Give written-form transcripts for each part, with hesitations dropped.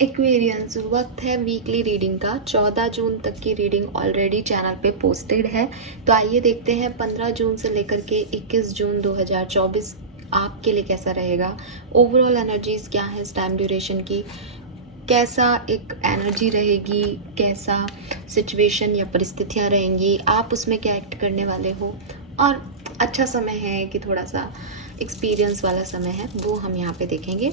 Aquarians, वक्त है weekly reading का। 14 जून तक की रीडिंग ऑलरेडी चैनल पे पोस्टेड है। तो आइए देखते हैं 15 जून से लेकर के 21 जून 2024 आपके लिए कैसा रहेगा। ओवरऑल एनर्जीज क्या है इस टाइम ड्यूरेशन की, कैसा एक एनर्जी रहेगी, कैसा सिचुएशन या परिस्थितियाँ रहेंगी, आप उसमें क्या एक्ट करने वाले हो, और अच्छा समय है कि थोड़ा सा एक्सपीरियंस वाला समय है, वो हम यहाँ पे देखेंगे।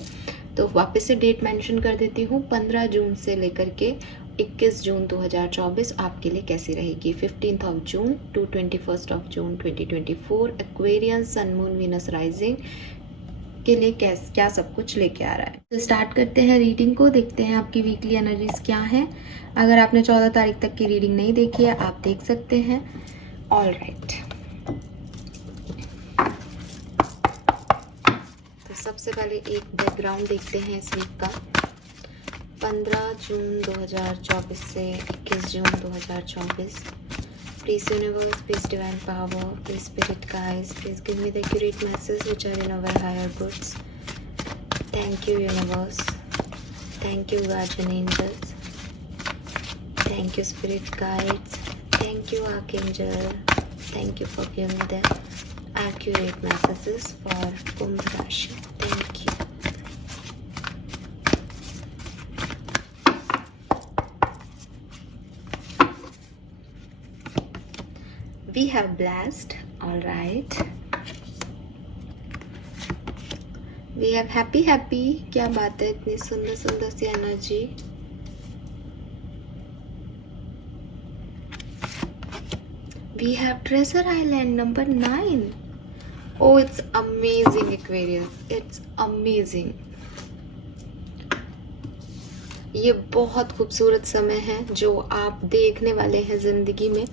तो वापस से डेट मेंशन कर देती हूँ, 15 जून से लेकर के 21 जून 2024 आपके लिए कैसी रहेगी। 15th of June to 21st of June 2024 Aquarius sun moon Venus rising के लिए क्या सब कुछ लेके आ रहा है। तो स्टार्ट करते हैं रीडिंग को, देखते हैं आपकी वीकली एनर्जीज क्या है। अगर आपने 14 तारीख तक की रीडिंग नहीं देखी है आप देख सकते हैं। ऑल राइट, सबसे पहले एक बैकग्राउंड देखते हैं इस वीक का। 15 जून 2024 से 21 June 2024। Please universe, please divine power, please spirit guides, please give me the accurate message which are in our higher goods. Thank you universe, thank you guardian angels, thank you spirit guides, thank you archangel, thank you for giving me the accurate messages for Kumbh Rashi. Thank you. We have blessed. All right. We have happy. क्या बात है, इतनी सुंदर सुंदर सी energy. We have Treasure Island number 9. Oh, it's amazing Aquarius. It's amazing. ये बहुत खूबसूरत समय है जो आप देखने वाले हैं ज़िंदगी में।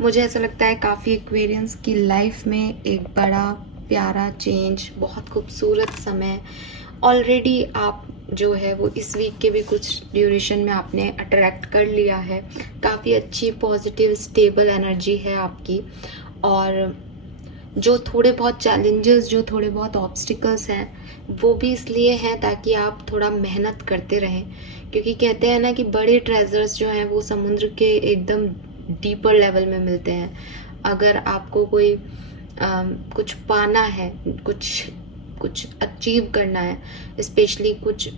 मुझे ऐसा लगता है काफ़ी एक्वेरियंस की लाइफ में एक बड़ा प्यारा चेंज, बहुत खूबसूरत समय ऑलरेडी आप जो है वो इस वीक के भी कुछ ड्यूरेशन में आपने अट्रैक्ट कर लिया है। काफ़ी अच्छी पॉजिटिव स्टेबल एनर्जी है आपकी। और जो थोड़े बहुत चैलेंजेस, जो थोड़े बहुत ऑब्स्टिकल्स हैं, वो भी इसलिए हैं ताकि आप थोड़ा मेहनत करते रहें। क्योंकि कहते हैं ना कि बड़े ट्रेजर्स जो हैं वो समुद्र के एकदम डीपर लेवल में मिलते हैं। अगर आपको कोई कुछ पाना है, कुछ अचीव करना है, स्पेशली कुछ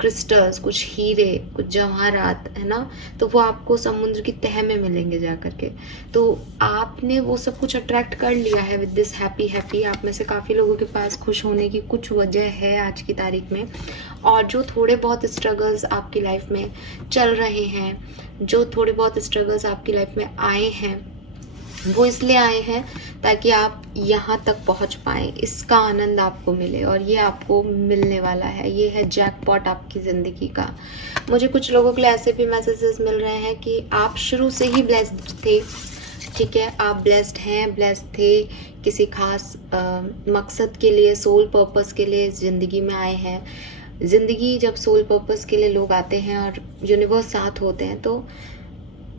क्रिस्टल्स, कुछ हीरे, कुछ जवाहरात, है ना, तो वो आपको समुद्र की तह में मिलेंगे जा करके। तो आपने वो सब कुछ अट्रैक्ट कर लिया है विद दिस हैप्पी। आप में से काफ़ी लोगों के पास खुश होने की कुछ वजह है आज की तारीख में। और जो थोड़े बहुत स्ट्रगल्स आपकी लाइफ में चल रहे हैं, जो थोड़े बहुत स्ट्रगल्स आपकी लाइफ में आए हैं, वो इसलिए आए हैं ताकि आप यहाँ तक पहुँच पाएँ, इसका आनंद आपको मिले। और ये आपको मिलने वाला है, ये है जैकपॉट आपकी ज़िंदगी का। मुझे कुछ लोगों के लिए ऐसे भी मैसेजेस मिल रहे हैं कि आप शुरू से ही ब्लेस्ड थे। ठीक है, आप ब्लेस्ड हैं, ब्लेस्ड थे, किसी खास मकसद के लिए, सोल पर्पस के लिए ज़िंदगी में आए हैं। ज़िंदगी जब सोल पर्पस के लिए लोग आते हैं और यूनिवर्स साथ होते हैं तो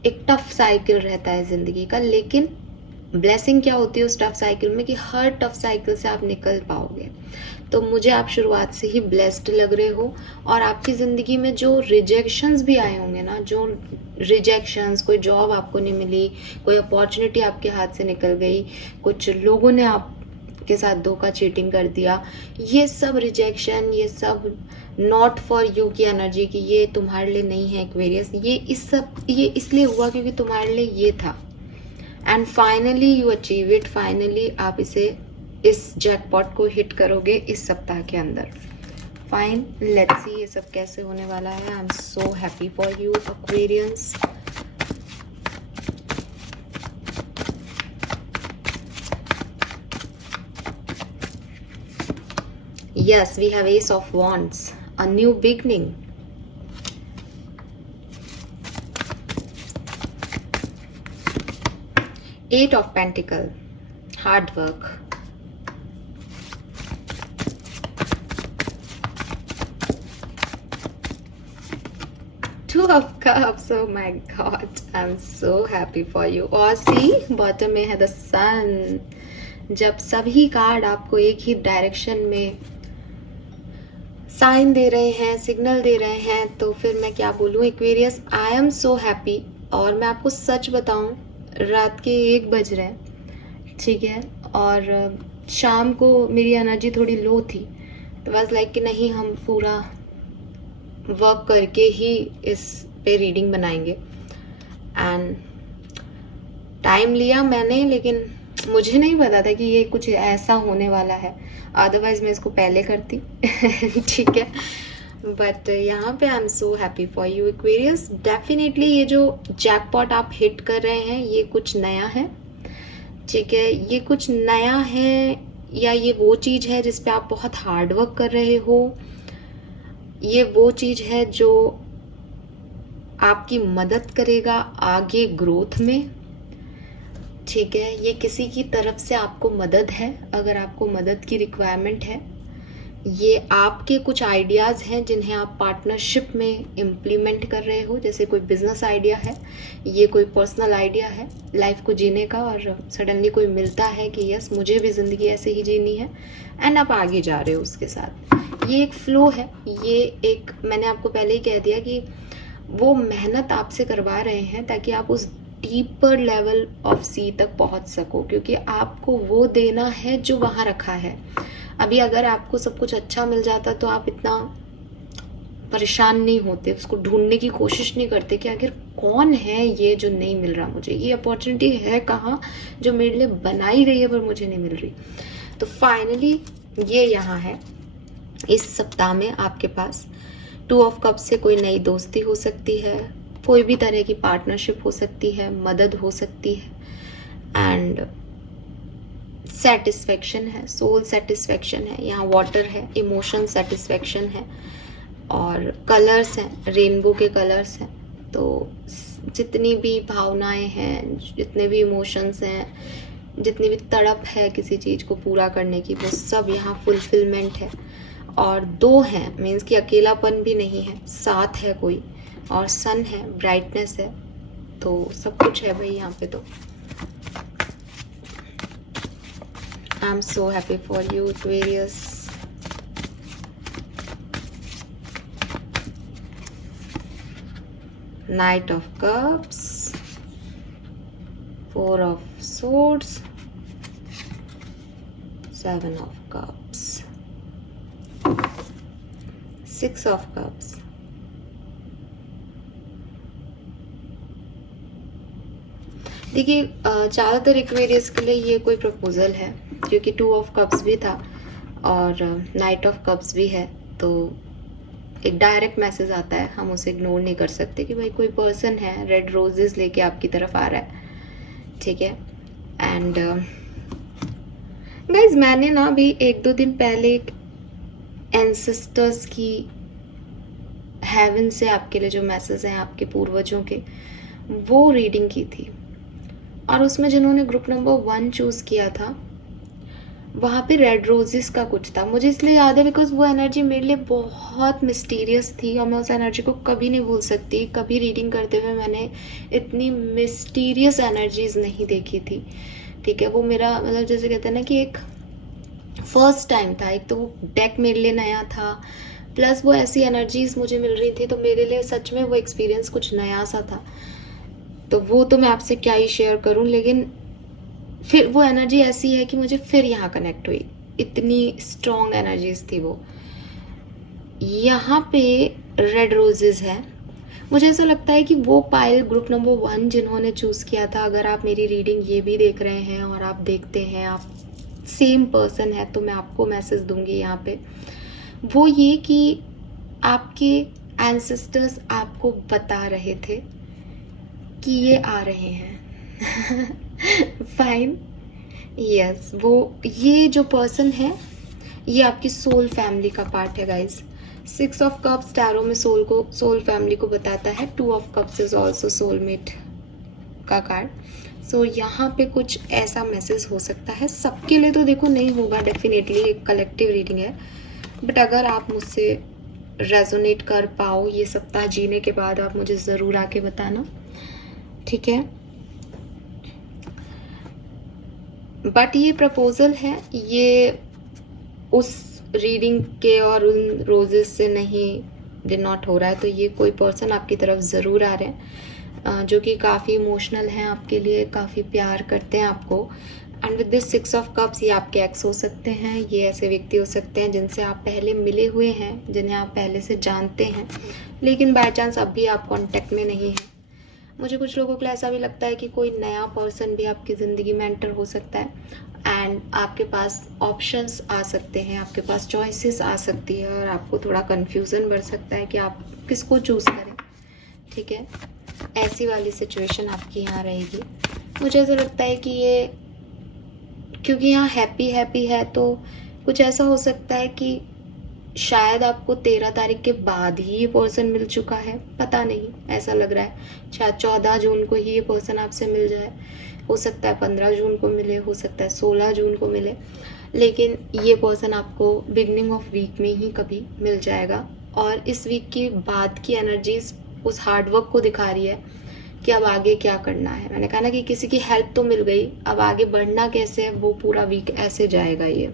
एक टफ साइकिल रहता है ज़िंदगी का। लेकिन ब्लेसिंग क्या होती है उस टफ साइकिल में कि हर टफ साइकिल से आप निकल पाओगे। तो मुझे आप शुरुआत से ही ब्लेस्ड लग रहे हो। और आपकी ज़िंदगी में जो रिजेक्शंस भी आए होंगे ना, जो रिजेक्शंस, कोई जॉब आपको नहीं मिली, कोई अपॉर्चुनिटी आपके हाथ से निकल गई, कुछ लोगों ने आपके साथ धोखा चीटिंग कर दिया, ये सब रिजेक्शन, ये सब नॉट फॉर यू की एनर्जी की, ये तुम्हारे लिए नहीं है एक्वेरियस। ये इसलिए हुआ क्योंकि तुम्हारे लिए ये था। And finally you achieve it. Finally आप इस जैकपॉट को हिट करोगे इस सप्ताह के अंदर। फाइन, लेट्स सी ये सब कैसे होने वाला है। I am so happy for you Aquarians. Yes, we have Ace of Wands, a new beginning. Eight of Pentacles, hard work. Two of Cups, oh my God, I'm so happy for you. और see, bottom में है the Sun. जब सभी card आपको एक ही direction में sign दे रहे हैं, सिग्नल दे रहे हैं, तो फिर मैं क्या बोलूँ Aquarius, I am so happy. और मैं आपको सच बताऊँ, रात के 1 बज रहे हैं, ठीक है, और शाम को मेरी एनर्जी थोड़ी लो थी, तो बस लाइक कि नहीं, हम पूरा वर्क करके ही इस पे रीडिंग बनाएंगे। एंड टाइम लिया मैंने, लेकिन मुझे नहीं पता था कि ये कुछ ऐसा होने वाला है, अदरवाइज मैं इसको पहले करती ठीक है। बट यहाँ पे I am so happy for you Aquarius. Definitely ये जो जैकपॉट आप हिट कर रहे हैं, ये कुछ नया है, ठीक है, ये कुछ नया है, या ये वो चीज़ है जिस पे आप बहुत हार्ड वर्क कर रहे हो, ये वो चीज़ है जो आपकी मदद करेगा आगे ग्रोथ में, ठीक है। ये किसी की तरफ से आपको मदद है, अगर आपको मदद की रिक्वायरमेंट है। ये आपके कुछ आइडियाज़ हैं जिन्हें आप पार्टनरशिप में इम्प्लीमेंट कर रहे हो, जैसे कोई बिजनेस आइडिया है, ये कोई पर्सनल आइडिया है लाइफ को जीने का, और सडनली कोई मिलता है कि यस मुझे भी ज़िंदगी ऐसे ही जीनी है, एंड आप आगे जा रहे हो उसके साथ। ये एक फ्लो है, ये एक, मैंने आपको पहले ही कह दिया कि वो मेहनत आपसे करवा रहे हैं ताकि आप उस डीपर लेवल ऑफ सी तक पहुंच सको, क्योंकि आपको वो देना है जो वहाँ रखा है। अभी अगर आपको सब कुछ अच्छा मिल जाता तो आप इतना परेशान नहीं होते, उसको ढूंढने की कोशिश नहीं करते कि आखिर कौन है ये जो नहीं मिल रहा मुझे, ये अपॉर्चुनिटी है कहाँ जो मेरे लिए बनाई गई है पर मुझे नहीं मिल रही। तो फाइनली ये यहाँ है। इस सप्ताह में आपके पास 2 ऑफ कप्स से कोई नई दोस्ती हो सकती है, कोई भी तरह की पार्टनरशिप हो सकती है, मदद हो सकती है, एंड सेटिस्फेक्शन है, सोल सेटिस्फेक्शन है, यहाँ वाटर है, इमोशन सेटिस्फेक्शन है, और कलर्स हैं, रेनबो के कलर्स हैं। तो जितनी भी भावनाएं हैं, जितने भी इमोशंस हैं, जितनी भी तड़प है किसी चीज़ को पूरा करने की, वो सब यहाँ फुलफिलमेंट है। और 2 हैं, मीन्स कि अकेलापन भी नहीं है, साथ है कोई, और सन है, ब्राइटनेस है, तो सब कुछ है भाई यहाँ पे। तो I am so happy for you Aquarius. Knight of Cups, 4 of Swords, 7 of Cups, 6 of Cups, देखिए ज़्यादातर एक्वेरियस के लिए ये कोई प्रपोजल है, क्योंकि 2 ऑफ कप्स भी था और नाइट ऑफ कप्स भी है, तो एक डायरेक्ट मैसेज आता है, हम उसे इग्नोर नहीं कर सकते कि भाई कोई पर्सन है रेड रोजेस लेके आपकी तरफ आ रहा है, ठीक है। एंड गाइज मैंने ना अभी 1-2 दिन पहले एक एंसेस्टर्स की हेवन से आपके लिए जो मैसेज हैं आपके पूर्वजों के, वो रीडिंग की थी, और उसमें जिन्होंने ग्रुप नंबर 1 चूज़ किया था वहाँ पे रेड रोजेस का कुछ था। मुझे इसलिए याद है बिकॉज वो एनर्जी मेरे लिए बहुत मिस्टीरियस थी और मैं उस एनर्जी को कभी नहीं भूल सकती। कभी रीडिंग करते हुए मैंने इतनी मिस्टीरियस एनर्जीज नहीं देखी थी, ठीक है। वो मेरा मतलब जैसे कहते हैं ना कि एक फर्स्ट टाइम था, एक तो वो डेक मेरे लिए नया था, प्लस वो ऐसी एनर्जीज मुझे मिल रही थी, तो मेरे लिए सच में वो एक्सपीरियंस कुछ नया सा था। तो वो तो मैं आपसे क्या ही शेयर करूँ, लेकिन फिर वो एनर्जी ऐसी है कि मुझे फिर यहाँ कनेक्ट हुई, इतनी स्ट्रॉन्ग एनर्जीज थी वो। यहाँ पे रेड रोजेस है, मुझे ऐसा लगता है कि वो पायल ग्रुप नंबर 1 जिन्होंने चूज़ किया था, अगर आप मेरी रीडिंग ये भी देख रहे हैं और आप देखते हैं आप सेम पर्सन है, तो मैं आपको मैसेज दूंगी यहाँ पे, वो ये कि आपके एंसेस्टर्स आपको बता रहे थे कि ये आ रहे हैं फाइन, यस, वो ये जो पर्सन है ये आपकी सोल फैमिली का पार्ट है गाइज। 6 ऑफ कप्स टैरो में सोल फैमिली को बताता है। 2 of cups is also soulmate का कार्ड। सो यहाँ पे कुछ ऐसा मैसेज हो सकता है, सबके लिए तो देखो नहीं होगा, डेफिनेटली एक कलेक्टिव रीडिंग है, बट अगर आप मुझसे रेजोनेट कर पाओ ये सप्ताह जीने के बाद, आप मुझे ज़रूर आके बताना, ठीक है। बट ये प्रपोजल है, ये उस रीडिंग के और उन रोजेस से नहीं डिनोट हो रहा है, तो ये कोई पर्सन आपकी तरफ ज़रूर आ रहे हैं जो कि काफ़ी इमोशनल हैं आपके लिए, काफ़ी प्यार करते हैं आपको। And with this 6 of cups, ये आपके एक्स हो सकते हैं, ये ऐसे व्यक्ति हो सकते हैं जिनसे आप पहले मिले हुए हैं, जिन्हें आप पहले से जानते हैं, लेकिन बाय चांस अब भी आप कांटेक्ट में नहीं हैं। मुझे कुछ लोगों को ऐसा भी लगता है कि कोई नया पर्सन भी आपकी ज़िंदगी में एंटर हो सकता है एंड आपके पास ऑप्शंस आ सकते हैं, आपके पास चॉइसेस आ सकती है और आपको थोड़ा कन्फ्यूज़न बढ़ सकता है कि आप किसको चूज़ करें। ठीक है, ऐसी वाली सिचुएशन आपकी यहाँ रहेगी। मुझे ऐसा लगता है कि ये, क्योंकि यहाँ हैप्पी हैप्पी है, तो कुछ ऐसा हो सकता है कि शायद आपको 13 तारीख के बाद ही ये पर्सन मिल चुका है, पता नहीं, ऐसा लग रहा है। शायद 14 जून को ही ये पर्सन आपसे मिल जाए, हो सकता है 15 जून को मिले, हो सकता है 16 जून को मिले, लेकिन ये पर्सन आपको बिगनिंग ऑफ वीक में ही कभी मिल जाएगा। और इस वीक की बाद की एनर्जीज उस हार्डवर्क को दिखा रही है कि अब आगे क्या करना है। मैंने कहा ना कि किसी की हेल्प तो मिल गई, अब आगे बढ़ना कैसे है, वो पूरा वीक ऐसे जाएगा ये।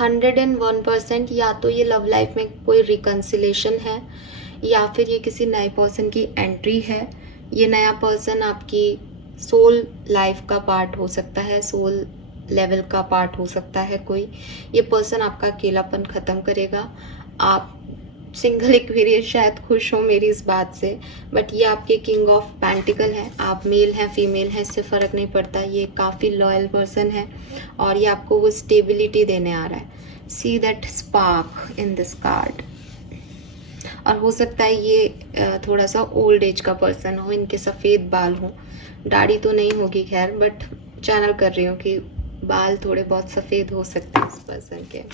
101% या तो ये लव लाइफ में कोई रिकन्सिलेशन है, या फिर ये किसी नए पर्सन की एंट्री है। ये नया पर्सन आपकी सोल लाइफ का पार्ट हो सकता है, सोल लेवल का पार्ट हो सकता है कोई। ये पर्सन आपका अकेलापन ख़त्म करेगा। आप सिंगल एक्वेरियस शायद खुश हो मेरी इस बात से, बट ये आपके किंग ऑफ पेंटिकल है। आप मेल हैं फीमेल हैं, इससे फ़र्क नहीं पड़ता। ये काफ़ी लॉयल पर्सन है और ये आपको वो स्टेबिलिटी देने आ रहा है। See that spark in this card. और हो सकता है ये थोड़ा सा ओल्ड एज का पर्सन हो, इनके सफ़ेद बाल हों, दाढ़ी तो नहीं होगी खैर, बट चैनल कर रही हूँ कि बाल थोड़े बहुत सफ़ेद हो सकते हैं इस पर्सन के।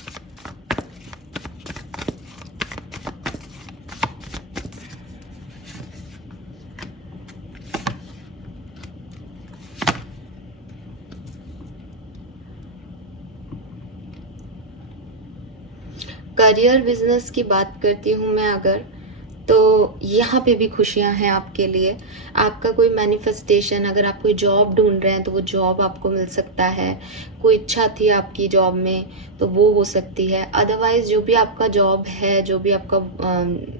करियर बिजनेस की बात करती हूँ मैं अगर, तो यहाँ पे भी खुशियाँ हैं आपके लिए। आपका कोई मैनिफेस्टेशन, अगर आप कोई जॉब ढूंढ रहे हैं तो वो जॉब आपको मिल सकता है। कोई इच्छा थी आपकी जॉब में तो वो हो सकती है। अदरवाइज जो भी आपका जॉब है, जो भी आपका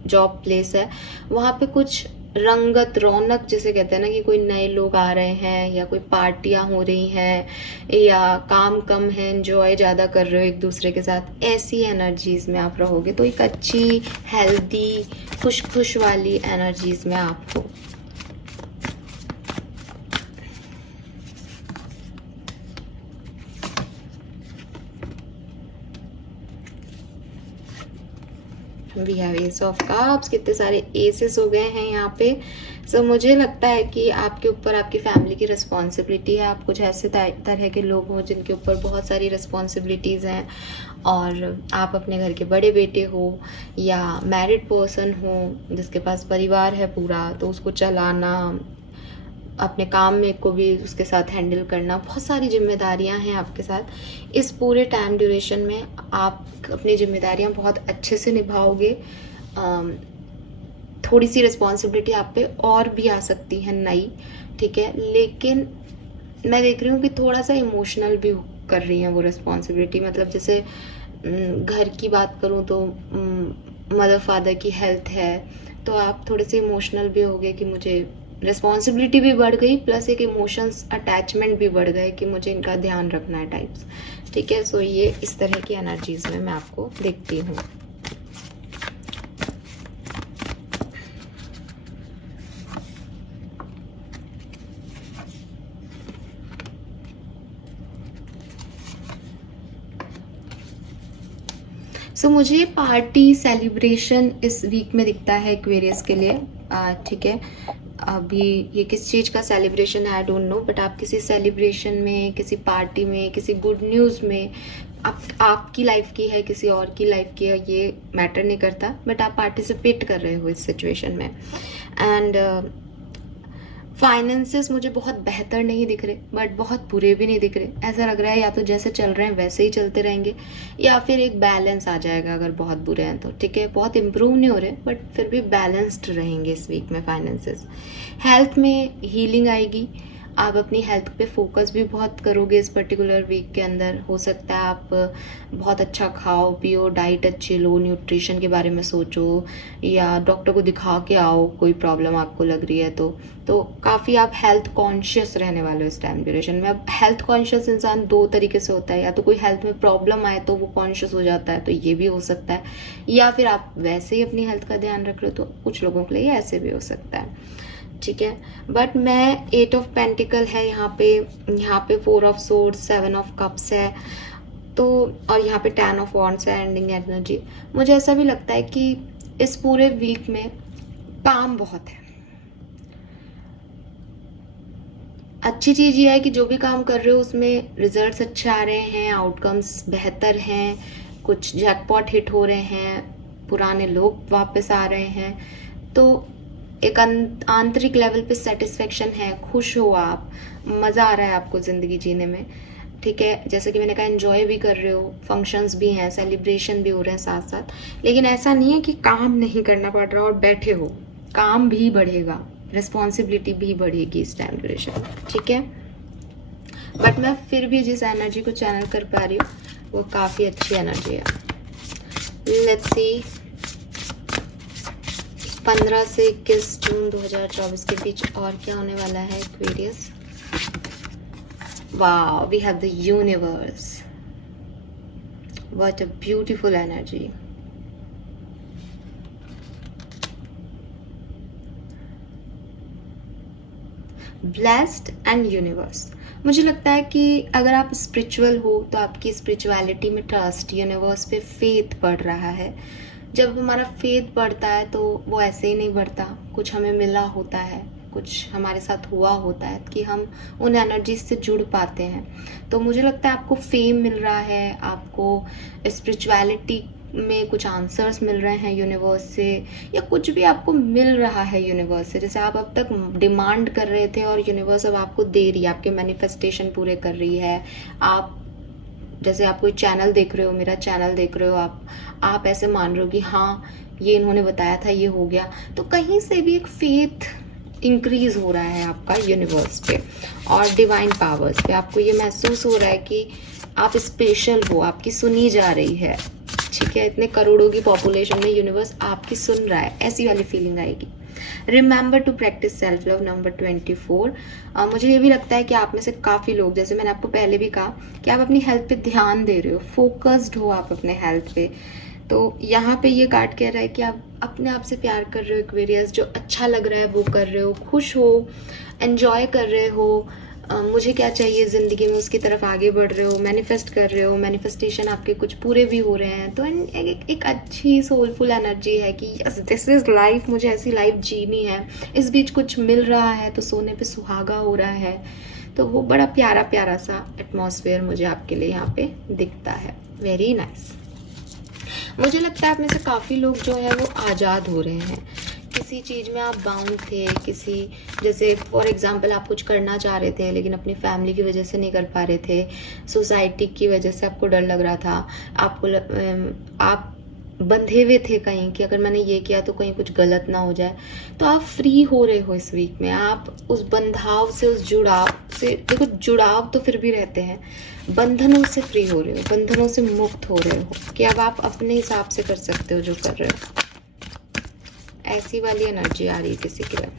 जॉब प्लेस है, वहाँ पे कुछ रंगत रौनक जिसे कहते हैं ना, कि कोई नए लोग आ रहे हैं या कोई पार्टियां हो रही हैं या काम कम है, एंजॉय ज़्यादा कर रहे हो एक दूसरे के साथ, ऐसी एनर्जीज में आप रहोगे। तो एक अच्छी हेल्दी खुश वाली एनर्जीज में आप हो। We have ace of cups. कितने सारे एसेस हो गए हैं यहाँ पे। सो मुझे लगता है कि आपके ऊपर आपकी फैमिली की रिस्पॉन्सिबिलिटी है। आप कुछ ऐसे तरह के लोग हों जिनके ऊपर बहुत सारी रिस्पॉन्सिबिलिटीज़ हैं, और आप अपने घर के बड़े बेटे हो या मैरिड पर्सन हो जिसके पास परिवार है पूरा, तो उसको चलाना, अपने काम में को भी उसके साथ हैंडल करना, बहुत सारी जिम्मेदारियां हैं आपके साथ। इस पूरे टाइम ड्यूरेशन में आप अपनी जिम्मेदारियां बहुत अच्छे से निभाओगे। थोड़ी सी रिस्पॉन्सिबिलिटी आप पे और भी आ सकती है नई, ठीक है, लेकिन मैं देख रही हूँ कि थोड़ा सा इमोशनल भी कर रही हैं वो रिस्पॉन्सिबिलिटी। मतलब जैसे घर की बात करूँ तो मदर फादर की हेल्थ है, तो आप थोड़े से इमोशनल भी हो गए कि मुझे रिस्पॉन्सिबिलिटी भी बढ़ गई, प्लस एक इमोशंस अटैचमेंट भी बढ़ गए कि मुझे इनका ध्यान रखना है टाइप्स। ठीक है, सो ये इस तरह की एनर्जीज में मैं आपको देखती हूँ। सो मुझे पार्टी सेलिब्रेशन इस वीक में दिखता है एक्वेरियस के लिए। ठीक है, अभी ये किस चीज़ का सेलिब्रेशन है आई डोंट नो, बट आप किसी सेलिब्रेशन में, किसी पार्टी में, किसी गुड न्यूज़ में, आपकी लाइफ की है, किसी और की लाइफ की है, ये मैटर नहीं करता, बट आप पार्टिसिपेट कर रहे हो इस सिचुएशन में। एंड फाइनेंसेस मुझे बहुत बेहतर नहीं दिख रहे, बट बहुत बुरे भी नहीं दिख रहे। ऐसा लग रहा है या तो जैसे चल रहे हैं वैसे ही चलते रहेंगे, या फिर एक बैलेंस आ जाएगा अगर बहुत बुरे हैं तो। ठीक है, बहुत इम्प्रूव नहीं हो रहे, बट फिर भी बैलेंस्ड रहेंगे इस वीक में फाइनेंसेस। हेल्थ में हीलिंग आएगी। आप अपनी हेल्थ पे फोकस भी बहुत करोगे इस पर्टिकुलर वीक के अंदर। हो सकता है आप बहुत अच्छा खाओ पियो, डाइट अच्छी लो, न्यूट्रिशन के बारे में सोचो, या डॉक्टर को दिखा के आओ कोई प्रॉब्लम आपको लग रही है तो काफ़ी आप हेल्थ कॉन्शियस रहने वाले हो इस टाइम ड्यूरेशन में। अब हेल्थ कॉन्शियस इंसान दो तरीके से होता है, या तो कोई हेल्थ में प्रॉब्लम आए तो वो कॉन्शियस हो जाता है, तो ये भी हो सकता है, या फिर आप वैसे ही अपनी हेल्थ का ध्यान रख रहे हो, तो कुछ लोगों के लिए ऐसे भी हो सकता है। ठीक है, बट मैं 8 ऑफ पेंटिकल है यहाँ पे 4 ऑफ सोर्ड्स, 7 ऑफ कप्स है, तो और यहाँ पे 10 ऑफ वॉन्ड्स है, एंडिंग एनर्जी। मुझे ऐसा भी लगता है कि इस पूरे वीक में काम बहुत है। अच्छी चीज़ ये है कि जो भी काम कर रहे हो उसमें रिजल्ट्स अच्छे आ रहे हैं, आउटकम्स बेहतर हैं, कुछ जैकपॉट हिट हो रहे हैं, पुराने लोग वापस आ रहे हैं, तो एक आंतरिक लेवल पे सेटिस्फेक्शन है, खुश हो आप, मज़ा आ रहा है आपको ज़िंदगी जीने में। ठीक है, जैसे कि मैंने कहा एंजॉय भी कर रहे हो, फंक्शंस भी हैं, सेलिब्रेशन भी हो रहे हैं साथ साथ, लेकिन ऐसा नहीं है कि काम नहीं करना पड़ रहा और बैठे हो, काम भी बढ़ेगा, रिस्पॉन्सिबिलिटी भी बढ़ेगी इस टाइम ड्यूरेशन। ठीक है, बट मैं फिर भी जिस एनर्जी को चैनल कर पा रही हूँ वो काफ़ी अच्छी एनर्जी है। लेट्स सी 15 से 21 जून 2024 के बीच और क्या होने वाला है Aquarius. Wow, we have the universe, what a beautiful energy. Blessed and universe. मुझे लगता है कि अगर आप स्पिरिचुअल हो तो आपकी स्पिरिचुअलिटी में ट्रस्ट, यूनिवर्स पे फेथ बढ़ रहा है। जब हमारा फेथ बढ़ता है तो वो ऐसे ही नहीं बढ़ता, कुछ हमें मिला होता है, कुछ हमारे साथ हुआ होता है कि हम उन एनर्जी से जुड़ पाते हैं। तो मुझे लगता है आपको फेम मिल रहा है, आपको स्पिरिचुअलिटी में कुछ आंसर्स मिल रहे हैं यूनिवर्स से, या कुछ भी आपको मिल रहा है यूनिवर्स से। जैसे आप अब तक डिमांड कर रहे थे और यूनिवर्स अब आपको दे रही है, आपके मैनिफेस्टेशन पूरे कर रही है। आप जैसे आप कोई चैनल देख रहे हो, मेरा चैनल देख रहे हो, आप ऐसे मान रहे हो कि हाँ ये इन्होंने बताया था, ये हो गया, तो कहीं से भी एक फेथ इंक्रीज हो रहा है आपका यूनिवर्स पे और डिवाइन पावर्स पे। आपको ये महसूस हो रहा है कि आप स्पेशल हो, आपकी सुनी जा रही है। ठीक है, इतने करोड़ों की पॉपुलेशन में यूनिवर्स आपकी सुन रहा है, ऐसी वाली फीलिंग आएगी। Remember to practise self love, number 24। मुझे ये भी लगता है कि आप में से काफ़ी लोग, जैसे मैंने आपको पहले भी कहा, कि आप अपनी हेल्थ पे ध्यान दे रहे हो, फोकस्ड हो आप अपने हेल्थ पे। तो यहाँ पे ये कार्ड कह रहा है कि आप अपने आप से प्यार कर रहे हो एक्वेरियस, जो अच्छा लग रहा है वो कर रहे हो, खुश हो, एंजॉय कर रहे हो, मुझे क्या चाहिए ज़िंदगी में उसकी तरफ आगे बढ़ रहे हो, मैनिफेस्ट कर रहे हो, मैनिफेस्टेशन आपके कुछ पूरे भी हो रहे हैं। तो एक अच्छी सोलफुल एनर्जी है कि यस दिस इज़ लाइफ, मुझे ऐसी लाइफ जीनी है। इस बीच कुछ मिल रहा है तो सोने पे सुहागा हो रहा है, तो वो बड़ा प्यारा प्यारा सा एटमॉस्फेयर मुझे आपके लिए यहाँ पे दिखता है। Very nice. मुझे लगता है आप में से काफ़ी लोग जो है वो आज़ाद हो रहे हैं। किसी चीज़ में आप बाउंड थे, किसी, जैसे फॉर एग्जांपल आप कुछ करना चाह रहे थे लेकिन अपनी फैमिली की वजह से नहीं कर पा रहे थे, सोसाइटी की वजह से आपको डर लग रहा था, आप बंधे हुए थे कहीं कि अगर मैंने ये किया तो कहीं कुछ गलत ना हो जाए। तो आप फ्री हो रहे हो इस वीक में। आप उस बंधाव से, उस जुड़ाव से, देखो जुड़ाव तो फिर भी रहते हैं, बंधनों से फ्री हो रहे हो, बंधनों से मुक्त हो रहे हो कि अब आप अपने हिसाब से कर सकते हो जो कर रहे हो। ऐसी वाली एनर्जी आ रही है किसी के लिए।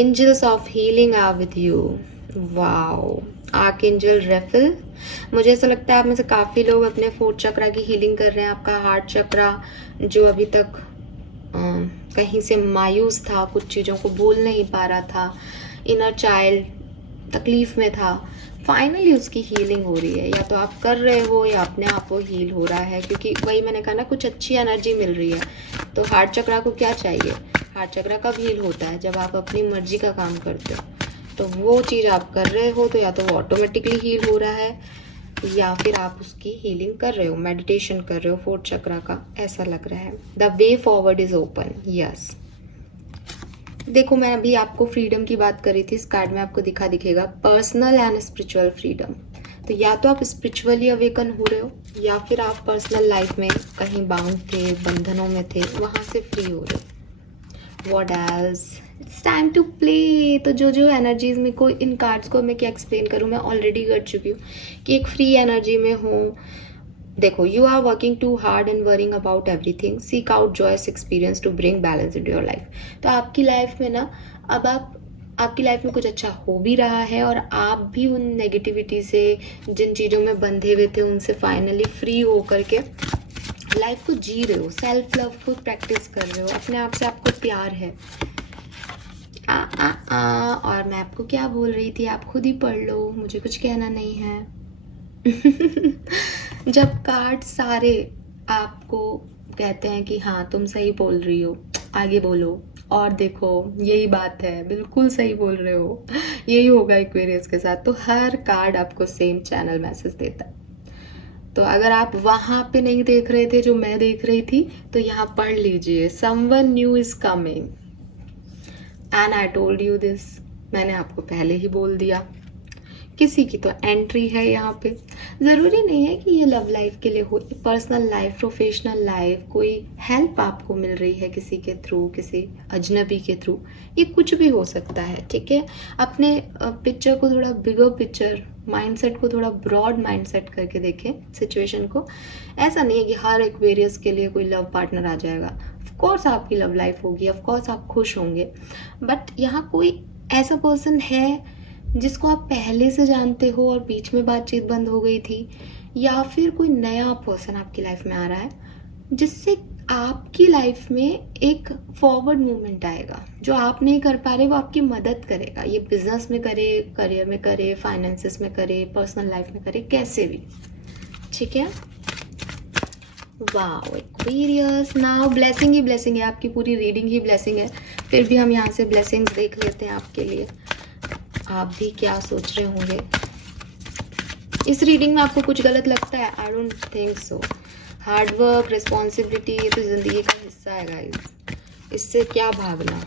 Angels of healing are with you. Wow, archangel Raphael. मुझे ऐसा लगता है आप में से काफ़ी लोग अपने 4th चक्रा की हीलिंग कर रहे हैं। आपका हार्ट चक्रा जो अभी तक कहीं से मायूस था, कुछ चीज़ों को बोल नहीं पा रहा था, इनर चाइल्ड तकलीफ में था, फाइनली उसकी हीलिंग हो रही है। या तो आप कर रहे हो या अपने आप वो हील हो रहा है, क्योंकि वही मैंने कहा ना, कुछ अच्छी एनर्जी मिल रही है। तो हार्ट चक्रा को क्या चाहिए? हार्ट चक्रा कब हील होता है? जब आप अपनी मर्जी का काम करते हो। तो वो चीज़ आप कर रहे हो तो या तो वो ऑटोमेटिकली हील हो रहा है, या फिर आप उसकी हीलिंग कर रहे हो, मेडिटेशन कर रहे हो 4th चक्रा का, ऐसा लग रहा है। The way forward is open, yes. देखो मैं अभी आपको फ्रीडम की बात करी थी, इस कार्ड में आपको दिखेगा पर्सनल एंड स्पिरिचुअल फ्रीडम। तो या तो आप स्पिरिचुअली अवेकन हो रहे हो या फिर आप पर्सनल लाइफ में कहीं बाउंड थे, बंधनों में थे, वहां से फ्री हो रहे हो। What else, it's time to play. तो जो एनर्जीज में को इन कार्ड्स को मैं क्या एक्सप्लेन करूँ, मैं ऑलरेडी कर चुकी हूँ कि एक फ्री एनर्जी में हूँ। देखो, you are working too hard and worrying about everything, seek out joyous experience to bring balance in your life. तो आपकी लाइफ में ना अब आपकी लाइफ में कुछ अच्छा हो भी रहा है और आप भी उन नेगेटिविटी से, जिन चीज़ों में बंधे हुए थे, उनसे फाइनली फ्री हो करके लाइफ को जी रहे हो, सेल्फ लव को प्रैक्टिस कर रहे हो, अपने आप से आपको प्यार है। और मैं आपको क्या बोल रही थी, आप खुद ही पढ़ लो, मुझे कुछ कहना नहीं है। जब कार्ड सारे आपको कहते हैं कि हाँ तुम सही बोल रही हो, आगे बोलो, और देखो यही बात है, बिल्कुल सही बोल रहे हो, यही होगा एक्वेरियस के साथ, तो हर कार्ड आपको सेम चैनल मैसेज देता है। तो अगर आप वहां पे नहीं देख रहे थे जो मैं देख रही थी, तो यहाँ पढ़ लीजिए, someone new is coming and I told you this. मैंने आपको पहले ही बोल दिया, किसी की तो एंट्री है यहाँ पे। ज़रूरी नहीं है कि ये लव लाइफ के लिए हो, पर्सनल लाइफ, प्रोफेशनल लाइफ, कोई हेल्प आपको मिल रही है किसी के थ्रू, किसी अजनबी के थ्रू, ये कुछ भी हो सकता है, ठीक है। अपने पिक्चर को थोड़ा बिगर पिक्चर, माइंडसेट को थोड़ा ब्रॉड माइंडसेट करके देखें सिचुएशन को। ऐसा नहीं है कि हर एक्वेरियस के लिए कोई लव पार्टनर आ जाएगा। ऑफकोर्स आपकी लव लाइफ होगी, ऑफकोर्स आप खुश होंगे, बट यहाँ कोई ऐसा पर्सन है जिसको आप पहले से जानते हो और बीच में बातचीत बंद हो गई थी, या फिर कोई नया पर्सन आपकी लाइफ में आ रहा है जिससे आपकी लाइफ में एक फॉरवर्ड मूवमेंट आएगा। जो आप नहीं कर पा रहे वो आपकी मदद करेगा। ये बिजनेस में करे, करियर में करे, फाइनेंसेस में करे, पर्सनल लाइफ में करे, कैसे भी, ठीक है। वाओ एक्वेरियस, नाउ ब्लेसिंग ही ब्लेसिंग है, आपकी पूरी रीडिंग ही ब्लेसिंग है। फिर भी हम यहाँ से ब्लेसिंग्स देख लेते हैं आपके लिए, आप भी क्या सोच रहे होंगे। इस रीडिंग में आपको कुछ गलत लगता है? I don't think so. Hard work, responsibility, ये तो जिंदगी का हिस्सा है गाइस, इससे क्या भागना।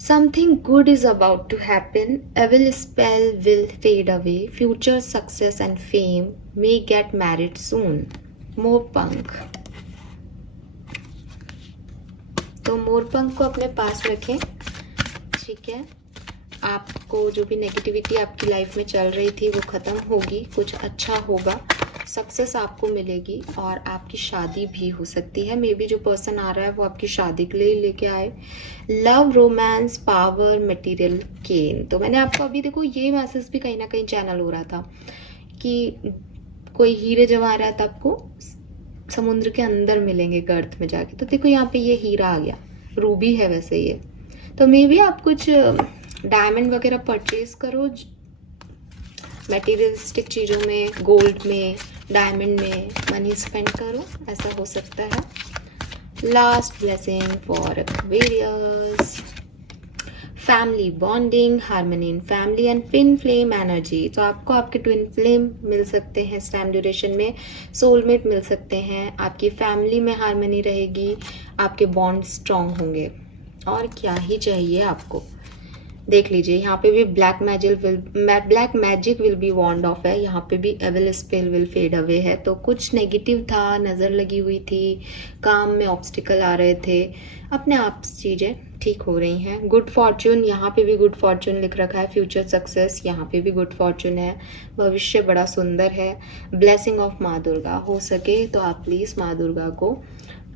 Something good is about to happen, evil spell will fade away, future success and fame may get married soon. मोरपंख, तो मोरपंख को अपने पास रखें, ठीक है। आपको जो भी नेगेटिविटी आपकी लाइफ में चल रही थी वो खत्म होगी, कुछ अच्छा होगा, सक्सेस आपको मिलेगी और आपकी शादी भी हो सकती है। मे बी जो पर्सन आ रहा है वो आपकी शादी के लिए लेके आए। Love, romance, power, material gain. तो मैंने आपको अभी देखो ये मैसेज भी कहीं ना कहीं चैनल हो रहा था कि कोई हीरे जवाहरात है तो आपको समुद्र के अंदर मिलेंगे, गर्त में जाके। तो देखो यहाँ पे ये हीरा आ गया, रूबी है वैसे ये। तो मे बी आप कुछ डायमंड वगैरह परचेज करो, मटेरियलिस्टिक चीज़ों में, गोल्ड में, डायमंड में मनी स्पेंड करो, ऐसा हो सकता है। Last blessing for Aquarius, family bonding, harmony in family and twin flame energy. तो आपको आपके ट्विन फ्लेम मिल सकते हैं इस टाइम ड्यूरेशन में, सोलमेट मिल सकते हैं, आपकी फैमिली में हार्मनी रहेगी, आपके बॉन्ड स्ट्रांग होंगे, और क्या ही चाहिए आपको। देख लीजिए यहाँ पे भी black magic will be warned off है, यहाँ पे भी evil spell will fade away है। तो कुछ नेगेटिव था, नज़र लगी हुई थी, काम में ऑब्स्टिकल आ रहे थे, अपने आप चीज़ें ठीक हो रही हैं। गुड फॉर्चून, यहाँ पे भी गुड फॉर्चून लिख रखा है, फ्यूचर सक्सेस, यहाँ पे भी गुड फॉर्चून है, भविष्य बड़ा सुंदर है। ब्लेसिंग ऑफ माँ दुर्गा, हो सके तो आप प्लीज़ माँ दुर्गा को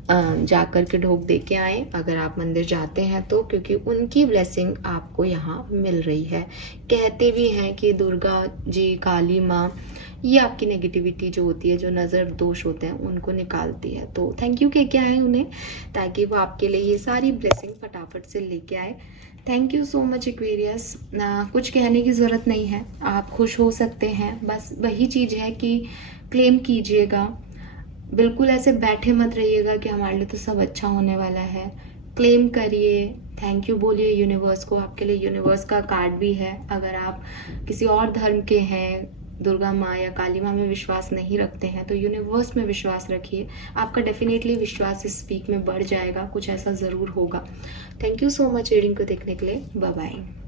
जा कर के ढोक दे के आए अगर आप मंदिर जाते हैं तो, क्योंकि उनकी ब्लेसिंग आपको यहाँ मिल रही है। कहते भी हैं कि दुर्गा जी, काली माँ, ये आपकी नेगेटिविटी जो होती है, जो नज़र दोष होते हैं, उनको निकालती है। तो थैंक यू कह के आए उन्हें, ताकि वो आपके लिए ये सारी ब्लेसिंग फटाफट से लेके आए। Thank you so much Aquarius. कुछ कहने की ज़रूरत नहीं है, आप खुश हो सकते हैं, बस वही चीज़ है कि क्लेम कीजिएगा, बिल्कुल ऐसे बैठे मत रहिएगा कि हमारे लिए तो सब अच्छा होने वाला है। क्लेम करिए, थैंक यू बोलिए यूनिवर्स को। आपके लिए यूनिवर्स का कार्ड भी है। अगर आप किसी और धर्म के हैं, दुर्गा माँ या काली माँ में विश्वास नहीं रखते हैं, तो यूनिवर्स में विश्वास रखिए। आपका डेफिनेटली विश्वास इस वीक में बढ़ जाएगा, कुछ ऐसा ज़रूर होगा। Thank you so much reading को देखने के लिए। Bye bye.